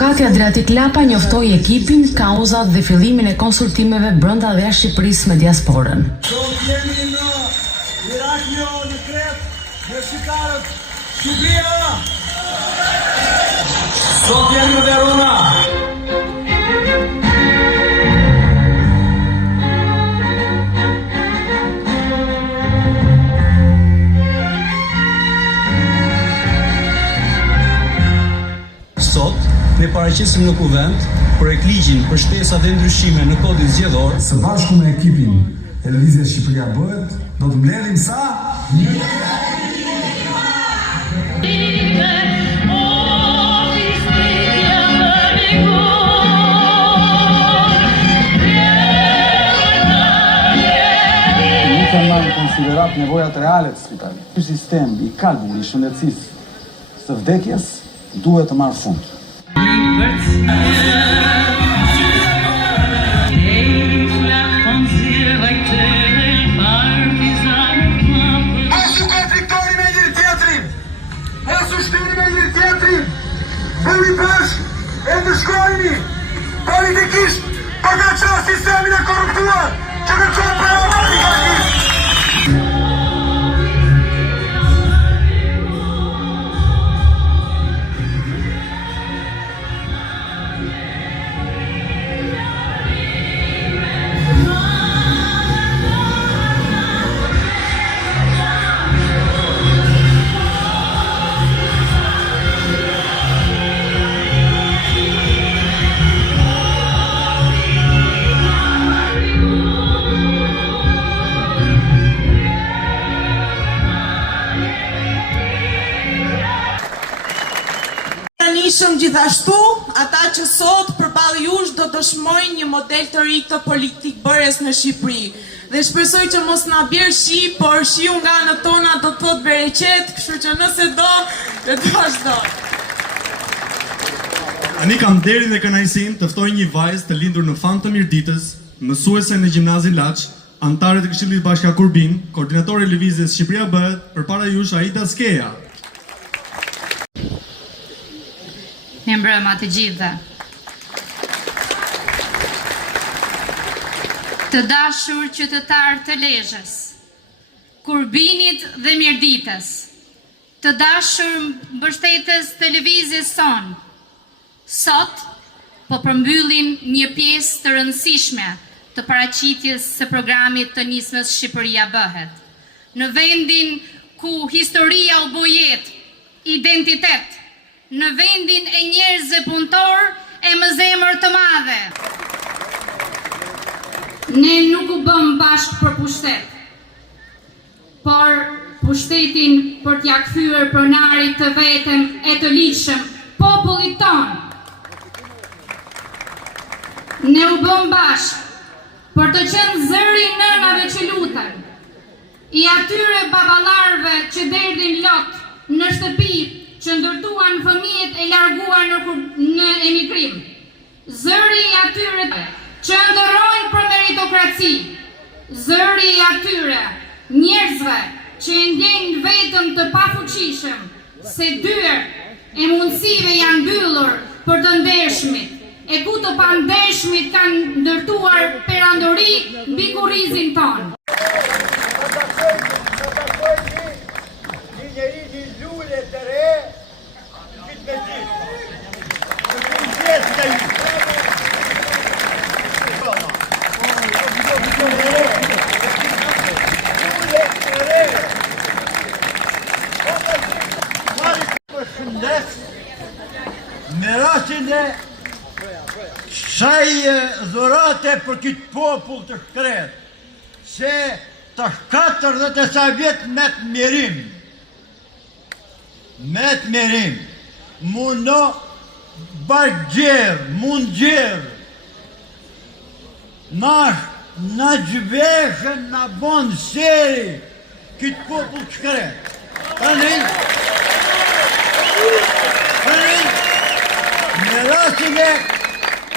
Avokati Adriatik Lapa njoftoi ekipin, kauzat dhe fillimin e konsultimeve brenda dhe jashtë Shqipërisë me diasporën. Sot jemi në Iraklio, në Kret, në Shikarët, Shqipëria! Sot jemi në Verona! Sot, ne paraqesim në kuvent projektligjin për shtesa dhe ndryshime në kodin zgjedhor. Së bashku me ekipin e Lëvizjes Shqipëria Bëhet, do të mbledhim sa? Nuk e marrë në konsiderat nevojat reale të spitalit. Ky sistem i kalbull i shëndetësisë së vdekjes duhet të marrë fund. Asu konfliktoni me njëri tjetrin, asu shtini me njëri tjetrin, bëni bashkë, e ndëshkojni, politikisht, për të qënë sistemin e korruptuar, që në qënë për politikisht. Nishëm gjithashtu ata që sot përballë jush do dëshmojnë një model të ri të politikë bërjes në Shqipëri. Dhe shpresoj që mos na bjerë shi, por shiu nga anët tona do të thotë bereqet, kështu që nëse do, të vazhdo. Tani kam nderin dhe kënaqësinë të ftoj një vajzë të lindur në Fan të Mirditës, mësuese në Gjimnazin Laç, antare të Këshillit Bashkiak Kurbin, koordinatore e Lëvizjes Shqipëria Bëhet, përpara jush Aida Skeja. Mbrëma të gjithëve. Të dashur qytetar të Lezhës, Kurbinit dhe Mirditës, të dashur mbështetës të lëvizjes son, sot po përmbyllim një pjesë të rëndësishme të paraqitjes së programit të nismës Shqipëria Bëhet. Në vendin ku historia u bë jetë, identitet, në vendin e njerëzve punëtor e me zemër të madhe. Ne nuk u bëm bashkë për pushtet, por pushtetin për t'ja kthyer pronarit të vetëm e të ligjshëm popullit tonë. Ne u bëm bashkë për të qenë zëri i nënave që lutën, i atyre baballarëve që derdhin lot në shtëpi që ndërtuan fëmijët e larguar në emigrim, zëri i atyre që ndërrojnë për meritokraci, zëri i atyre njerëzve që ndjejnë vetëm të pafuqishëm, se dyert e mundësive janë mbyllur për të ndershmit, e ku të pandershmit kanë ndërtuar perandori mbi kurrizin tonë. Në rastin e kësaj dhurate për këtë popull të shkret, se të 40 vjet me të mirim, mundo bargjer, mund gjerë, në gjveshën në bon seri këtë popull të shkret. Në rastin e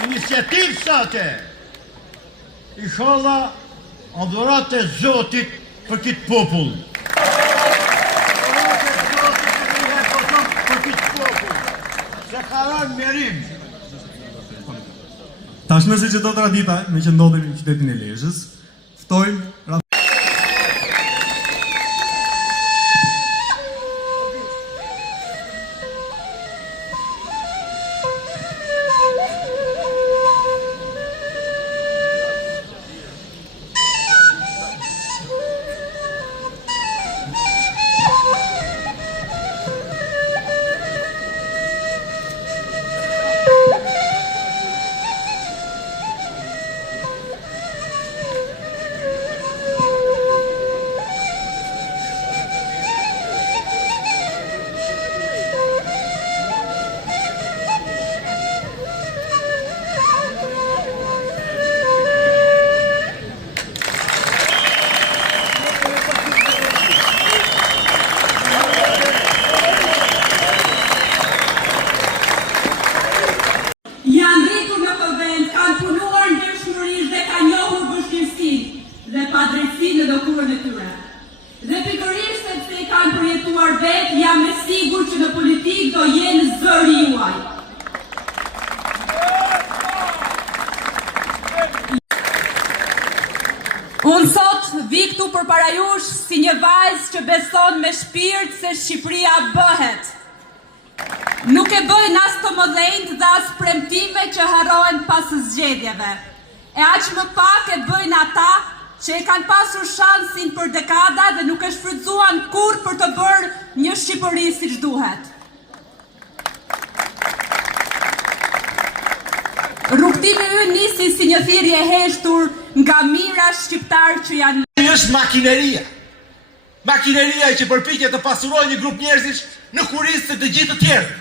iniciativë sate, inshallah, adhurat e Zotit për këtë popull. Për këtë popull, se ka rënë mirim, Tashmë se që do tradita me që ndodhemi në qytetin e Lezhës, ftojmë unë sot vi këtu përpara jush si një vajzë që beson me shpirt se Shqipëria bëhet. Nuk e bëjnë as të mëdhenjt dhe as premtime që harohen pas zgjedhjeve. E aq më pak e bëjnë ata që e kanë pasur shansin për dekada dhe nuk e shfrytzuan kur për të bërë një Shqipëri siç duhet. Rrugtimi ynë nisi si një thirrje e heshtur nga mira shqiptar që janë. Është makineria. Makineria që përpiqet të pasurojë një grup njerëzish në kurisë të gjithë të tjerë.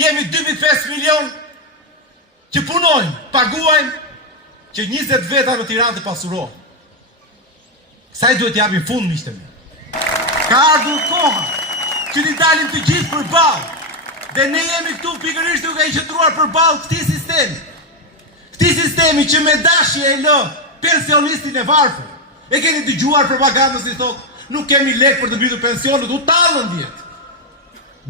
Jemi 2.5 milion që punojnë, paguajnë që 20 veta në Tiranë të pasurohen. Kësaj duhet japim fund, miqtë mi. Ka ardhur koha që t'i dalim të gjithë përballë. Dhe ne jemi këtu pikërisht duke i qëndruar përballë këtij sistemi. Këtij sistemi që me dashje e lë pensionistin e varfër. E keni dëgjuar propagandën si thotë, nuk kemi lek për të mbytur pensionet, u tallën djetë.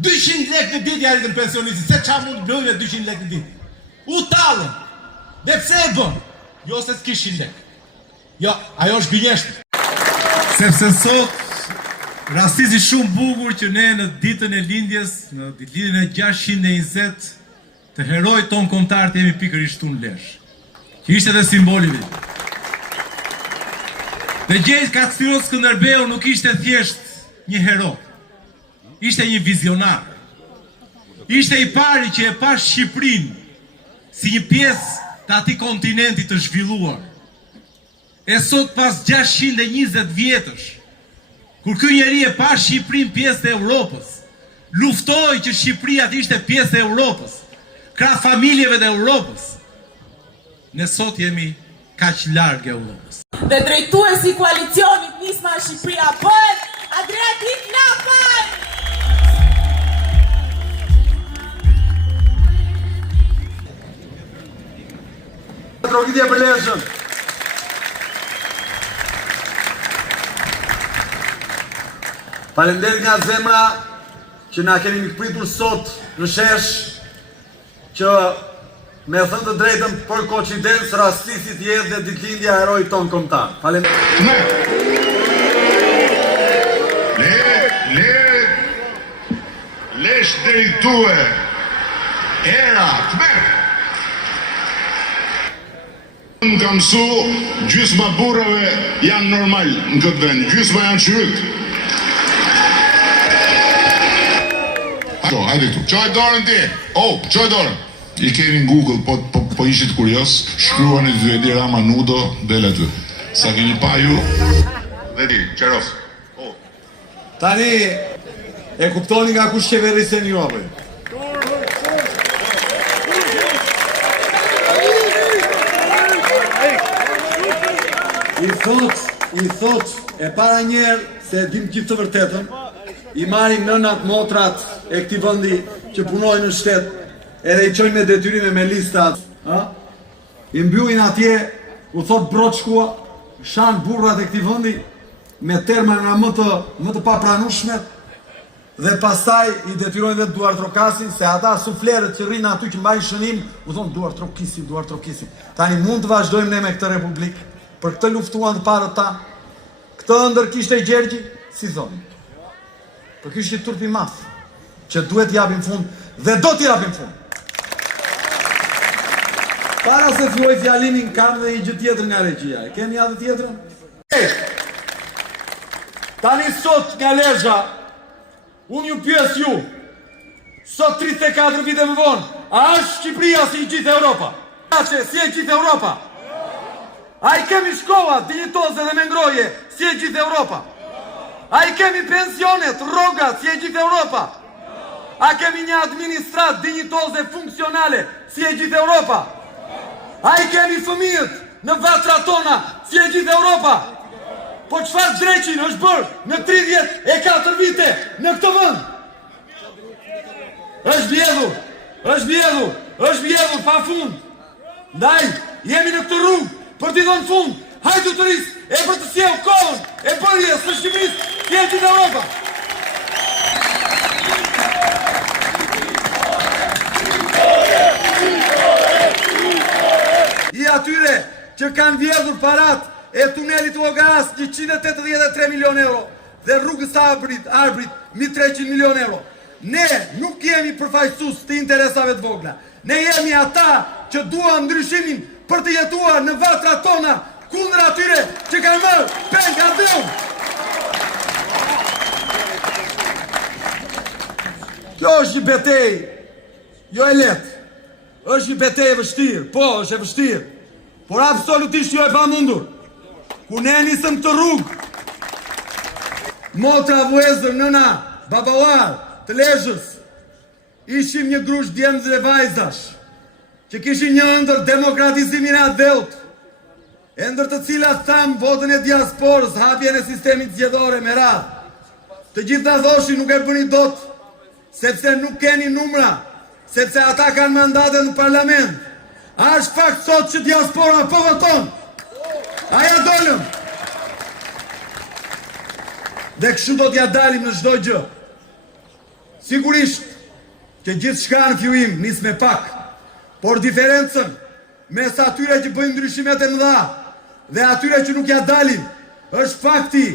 200 lek në ditë janë në pensionistin, se çfarë mund të blojnë me 200 lek në ditë? U tallën. Dhe pse e bën? Jo se s'kishin lek. Jo, ajo është gënjeshtër. Sepse sot rastisi shumë bukur që ne në ditën e lindjes, në ditëlindjen e 620 të herojt ton kombëtar të jemi pikërisht këtu në Lezhë. Që ishte edhe simboli i tij. Dhe gjej Kastrioti Skënderbeu nuk ishte thjesht një hero. Ishte një vizionar. Ishte i pari që e pa Shqipërinë si një pjesë të atij kontinenti të zhvilluar. E sot pas 620 vjetësh, kur ky njeri e pa Shqipërinë pjesë e Europës, luftoi që Shqipëria të ishte pjesë e Europës, krah familjeve të Europës, ne sot jemi kaq larg e Europës. Dhe drejtuesi i koalicionit Nisma Shqipëria bëhet Adriatik Lapaj. Trokitje për Lezhën. Faleminderit nga zemra që na keni mikpritur sot në shesh, që me thënë të drejtën për koincidencë rastisit jetë dhe ditëlindja e heroit ton kombëtar. Faleminderit. Lesh deri tue. Era, kmer. Unë kam mësu, gjysma burrave janë normal në këtë vend, gjysma janë çyryk. Hajde këtu, qoj dorën ti. Qoj dorën. I keni në Google, po ishit kurios, shkruani Edi Rama Nudo, del aty. Sa keni pa ju, dhe ti, qeros. Tani, e kuptoni nga kush qeverisen ju apo? I thot, e para njerë, se dim gjithë të vërtetën, i marrin nënat, motrat e këtij vendi që punojnë në shtet, edhe i çojnë me detyrime me listat, i mbyllin atje, u thot broçkua, shan burrat e këtij vendi me terma nga më të papranueshme, dhe pastaj i detyrojnë dhe Duart Trokasin, se ata suflerët që rrinë aty që mbajnë shënim, u thonë Duart Trokisim. Tani mund të vazhdojmë ne me këtë republikë, për këtë luftuan të parët ta, këtë ëndër kishte Gjergji, si thonë. Për kishte turpi maf, që duhet japim fund dhe do t'i japim fund. Para se filloj fjalimin, kam dhe një gjë tjetër nga regjia. E kemi atë tjetrën? Tani sot nga Lezhë, unë ju pyes ju, sot 34 vite më vonë, a është Shqipëria si i gjithë Europa? Si e gjithë Europa? A i kemi shkolla, dinjitoze dhe me ngroje, si e gjithë Europa? A i kemi pensionet, rrogat, si e gjithë Europa? A kemi një administrat dinjitoze funksionale, si e gjithë Europa? A i kemi fëmijët në vatra tona, si e gjithë Europa? Po çfarë dreqin është bërë në 34 vite në këtë vend? Është vjedhur pa fund. Ndaj, jemi në këtë rrugë për t'i dhënë fund. Hajde të risë e për të sjellë kohën e bërjes së Shqipërisë si e gjithë Europa. I atyre që kanë vjedhur parat e tunelit Llogaras 183 milion euro dhe rrugës Arbrit 1300 milion euro. Ne nuk jemi përfaqësues të interesave të vogla. Ne jemi ata që duan ndryshimin për të jetuar në vatrat tona kundër atyre që kanë marrë peng ardhën. Kjo është një betejë jo e lehtë. Është një betejë e vështirë, po, është e vështirë. Por absolutisht jo e pamundur. Ku ne nisëm të rrugë, motra, vëllezër, nëna, babalar të Lezhës, ishim një grush djemz dhe vajzash, që kishin një ëndër demokratizimin atë dhelt, ëndër të cilat tham votën e diasporës, hapjen e sistemit zgjedhore me radhë. Të gjithë na thoshin nuk e bëni dot, sepse nuk keni numra, sepse ata kanë mandate në parlament. A është fakt sot që diaspora po voton? Aja dolëm. Dhe kështu do t'ja dalim në çdo gjë. Sigurisht që gjithë shka në fjuim nis me pak, por diferencën mes atyre që bëjnë ndryshimet e mëdha dhe atyre që nuk ja dalin është fakti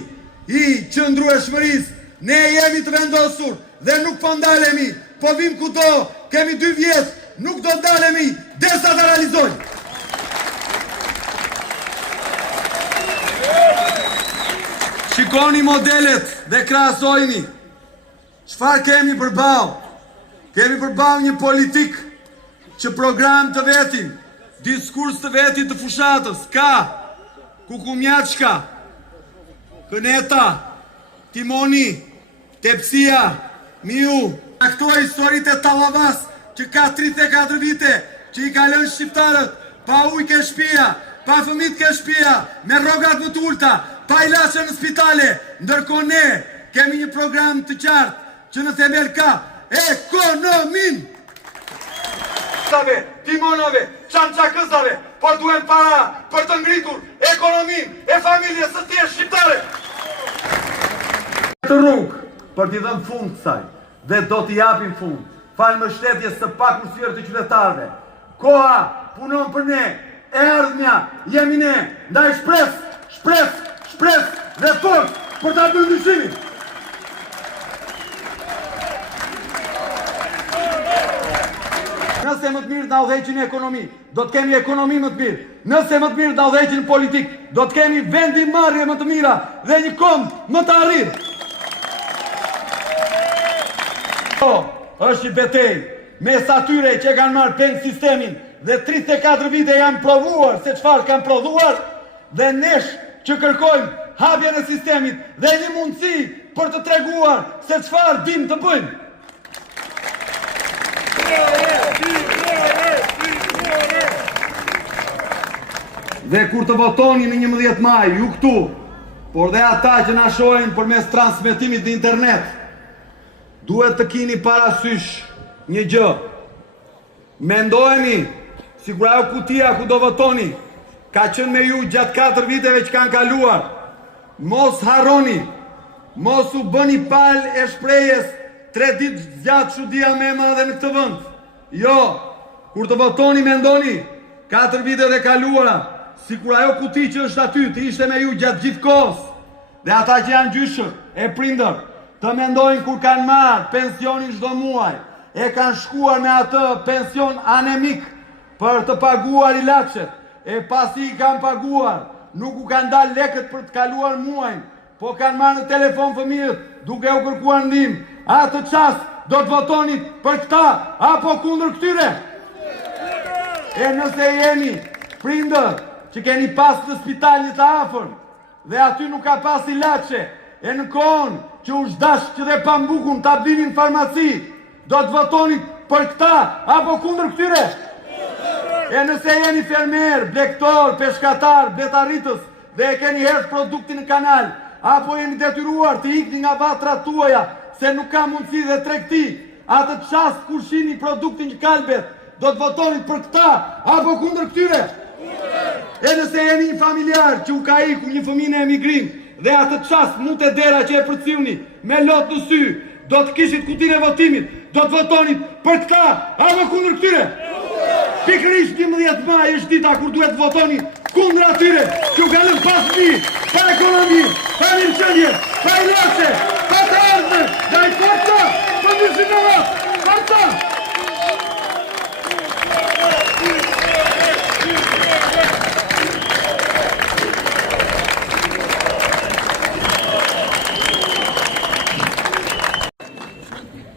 i qëndrueshmërisë. Ne jemi të vendosur dhe nuk po ndalemi, po vim kudo, kemi 2 vjet, nuk do ndalemi derisa ta realizojmë. Shikoni modelet dhe krahasojini. Çfarë kemi përballë? Kemi përballë një politik që program të vetin, diskurs të vetin të fushatës, ka Kukumjaçka, Këneta, Timoni, Tepsia, Miu, këto historitë e Tallavas që ka 34 vite, që i ka lënë shqiptarët pa ujë ke shtëpia, pa fëmijë ke shtëpia, me rrogat më të ulta, pa ilaçe në spitale, ndërkohë ne kemi një program të qartë që në themel ka ekonomin. Timonave, çançakëzave, por duhen para për të ngritur ekonomin e familjes së tjerë shqiptare. Të rrugë për t'i dhënë fund kësaj dhe do t'i japim fund. Falë mbështetjes së pakursyer të qytetarëve. Koha punon për ne, e ardhmja jemi ne, ndaj shpres dhe fort për ta bërë ndryshimin. Nëse më të mirë na udhëheqin në ekonomi, do të kemi ekonomi më të mirë. Nëse më të mirë na udhëheqin në politik, do të kemi vendimarrje më të mira dhe një kombë më të arrirë. Është një betejë mes atyre që kanë marrë peng sistemin dhe 34 vite janë provuar se çfarë kanë prodhuar dhe nesh që kërkojmë hapjen e sistemit dhe një mundësi për të treguar se çfarë dim të bëjmë. Dhe kur të votoni në 11 maj, ju këtu, por dhe ata që na shohin përmes transmetimit në internet, duhet të keni parasysh një gjë. Mendojeni, sikur ajo kutia ku do votoni, ka qenë me ju gjatë 4 viteve që kanë kaluar. Mos harroni, mos u bëni palë e shprehjes 3 ditë zjatë çudia më e madhe në këtë vend. Jo, kur të votoni mendoni 4 vitet e kaluara, sikur ajo kuti që është aty të ishte me ju gjatë gjithë kohës. Dhe ata që janë gjyshër e prindër të mendojnë kur kanë marrë pensionin çdo muaj, e kanë shkuar me atë pension anemik për të paguar ilaçet, e pasi i kanë paguar, nuk u kanë dalë lekët për të kaluar muajin, po kanë marrë në telefon fëmijët duke u kërkuar ndihmë. Atë çast do të votoni për këta apo kundër këtyre? E nëse jeni prindër që keni pas në spitalit të afër dhe aty nuk ka pas ilaçe, e në kohën që u zhdash që dhe pambukun ta blinin farmaci, do të votoni për këta apo kundër këtyre? E nëse jeni fermer, blektor, peshkatar, bletarritës dhe e keni herë produktin në kanal, apo jeni detyruar të ikni nga vatrat tuaja se nuk ka mundësi dhe tregti, atë çast kur shihni produktin që kalbet, do të votoni për këta apo kundër këtyre? E nëse jeni një familjar që u ka iku një fëmijë në emigrim dhe atë çast mund të dera që e përcjellni me lot në sy, do të kishit kutinë e votimit, do të votoni për këta apo kundër këtyre? Pikërisht 11 maj është dita kur duhet të votoni kundër atyre që u kanë lënë pas fëmijë, pa ekonomi, pa mirëqenie, pa ilaçe, pa të ardhme, daj forca, për dyshimeve, forca!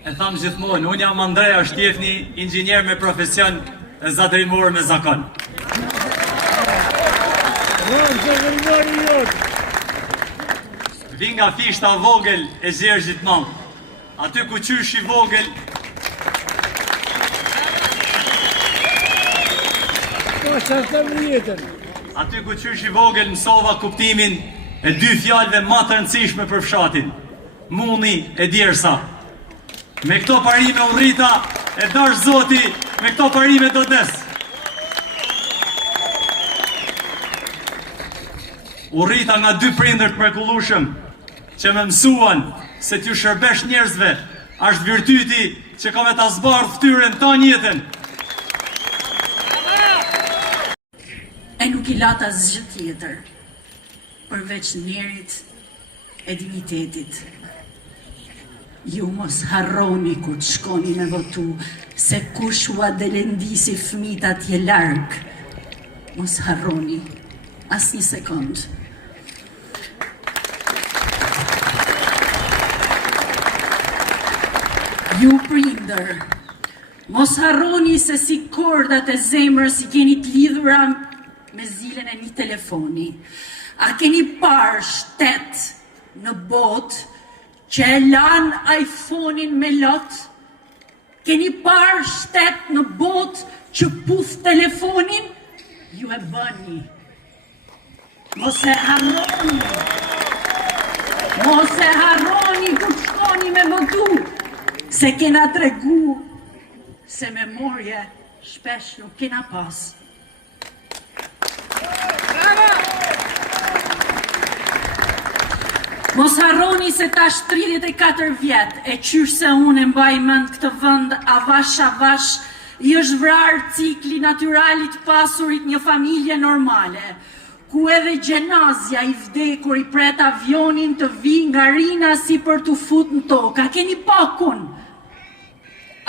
E thamë gjithmonë, unë jam Andrea Shtjefni, inxhinier me profesion e zatërimor me zakon. Vi nga fishta vogël e Zjergjit Madh. Aty ku qysh i vogël Aty ku qysh i vogël mësova kuptimin e 2 fjalëve më të rëndësishme për fshatin. Muni e djersa. Me këto parime u rrita, e dash Zoti, me këto parime do des. U rrita nga 2 prindër të mrekullueshëm që më mësuan se t'ju shërbesh njerëzve është virtyti që ka me ta zbardh fytyrën tonë jetën. E nuk i lata asgjë tjetër përveç njerit e dignitetit. Ju mos harroni kur të shkoni me votu se kush u adelendisi fëmijët atje larg. Mos harroni as një sekond. Ju prindër, mos harroni se si kordat e zemrës i keni të lidhura me zilën e një telefoni. A keni parë shtet në botë që e lan iPhone-in me lot? Keni parë shtet në botë që puth telefonin? Ju e bëni. Mos e harroni. Mos e harroni kur shkoni me votu, se kena tregu se memorje shpesh nuk kena pas. Mos harroni se tash 34 vjet e qysh se unë e mbaj mend këtë vend avash i është vrarë cikli naturalit pasurit një familje normale, ku edhe gjenazja i vdekur i pret avionin të vi nga Rina si për të fut në tokë. A keni pakun?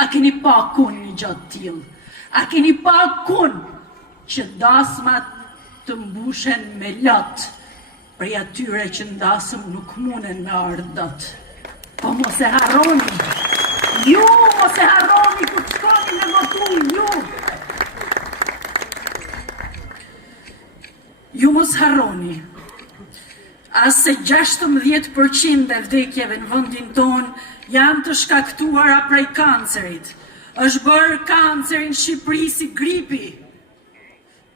A keni pakun një gjatë tillë? A keni pakun që dasmat të mbushen me lot? Prej atyre që ndasëm nuk munen me ardhët. Po mos e harroni. Ju mos e harroni ku të shkoni me votu, ju. Ju mos harroni. As se 16% e vdekjeve në vendin ton janë të shkaktuara prej kancerit. Është bërë kanceri në Shqipëri si gripi.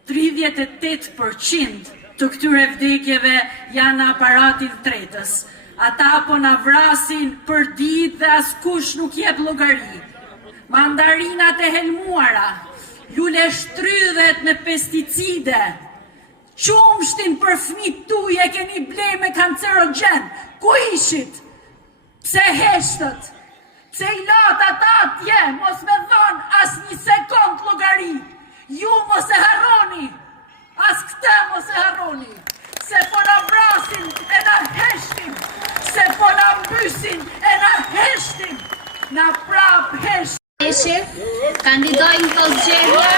38% të këtyre vdekjeve janë aparatin tretës. Ata po na vrasin për ditë dhe askush nuk jep llogari. Mandarinat e helmuara, lule shtrydhet me pesticide, qumshtin për fëmijët tuaj e keni ble me kancerogjen. Ku ishit? Pse heshtët? Se I lot ata atje, mos me dhon as një sekond llogari. Ju mos e harroni, as këtë mos e harroni. Se po na vrasin e na heshtin, se po na mbysin e na heshtin, na prap heshtin. Kandidojnë këto zgjedhje.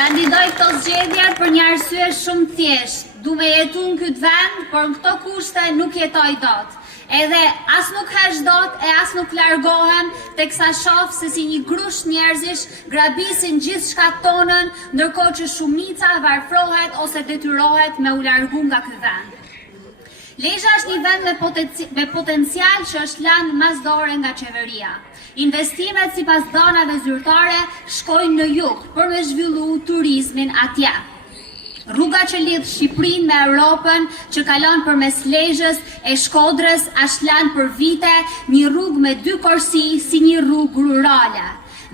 Kandidoj këto zgjedhje për një arsye shumë thjesht. Du me jetu në këtë vend, por në këto kushte nuk jetoj dot. Edhe as nuk hesh dot e as nuk largohem, teksa shoh se si një grush njerëzish grabisin gjithë shka tonën, ndërkohë që shumica varfrohet ose detyrohet me u largu nga ky vend. Lezhë është një vend me potencial që është lanë masdore nga qeveria. Investimet sipas dhënave zyrtare shkojnë në jug për me zhvillu turizmin atje. Rruga që lidh Shqipërinë me Europën, që kalon përmes Lezhës e Shkodrës, është lanë për vite një rrugë me 2 korsi si një rrugë rurale.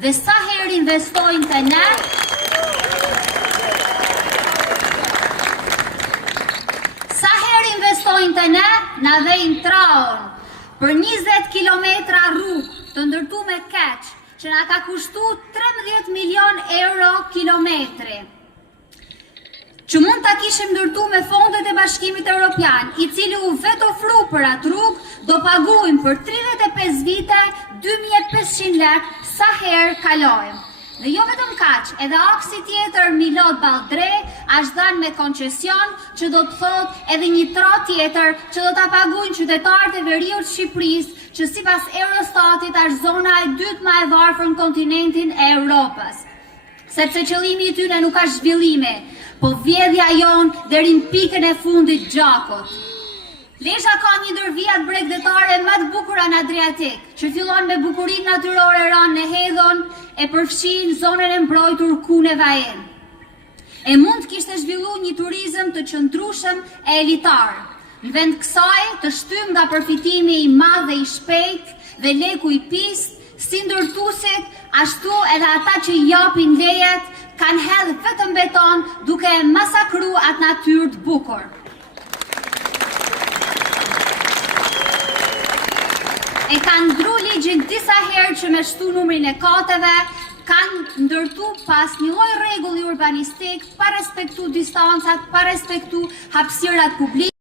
Dhe sa herë investojnë te ne, na vejnë traun për 20 kilometra rrugë të ndërtu me keq, që na ka kushtu 13 milion euro kilometri, që mund ta kishim ndërtu me fondet e Bashkimit Evropian, I cili u vetë ofru për atë rrugë, do paguajmë për 35 vite 2500 lekë sa herë kalojmë. Dhe jo vetëm kaq, edhe aksi tjetër Milot Balldre është dhënë me koncesion, që do të thot edhe një trot tjetër që do ta paguajnë qytetarët e veriut Shqipërisë, që sipas Eurostatit është zona e dytë më e varfër në kontinentin e Europës. Sepse qëllimi I tyre nuk është zhvillimi, po vjedhja jonë deri në pikën e fundit gjakut. Lezhë ka një ndër vijat bregdetare më të bukura në Adriatik, që fillon me bukurinë natyrore rënë në Hedhon e përfshin zonën e mbrojtur Kune Vajen. E mund kishte zhvillu një turizëm të qëndrueshëm e elitar. Në vend kësaj të shtym nga përfitimi I madh dhe I shpejt dhe leku I pist, si ndërtuesit, ashtu edhe ata që japin lejet kanë hedhë vetëm beton duke masakru atë natyrë të bukur. E kanë ndru ligjin disa herë që me shtu numrin e kateve, kanë ndërtu pas një lloj rregulli urbanistik, pa respektu distancat, pa respektu hapësirat publike.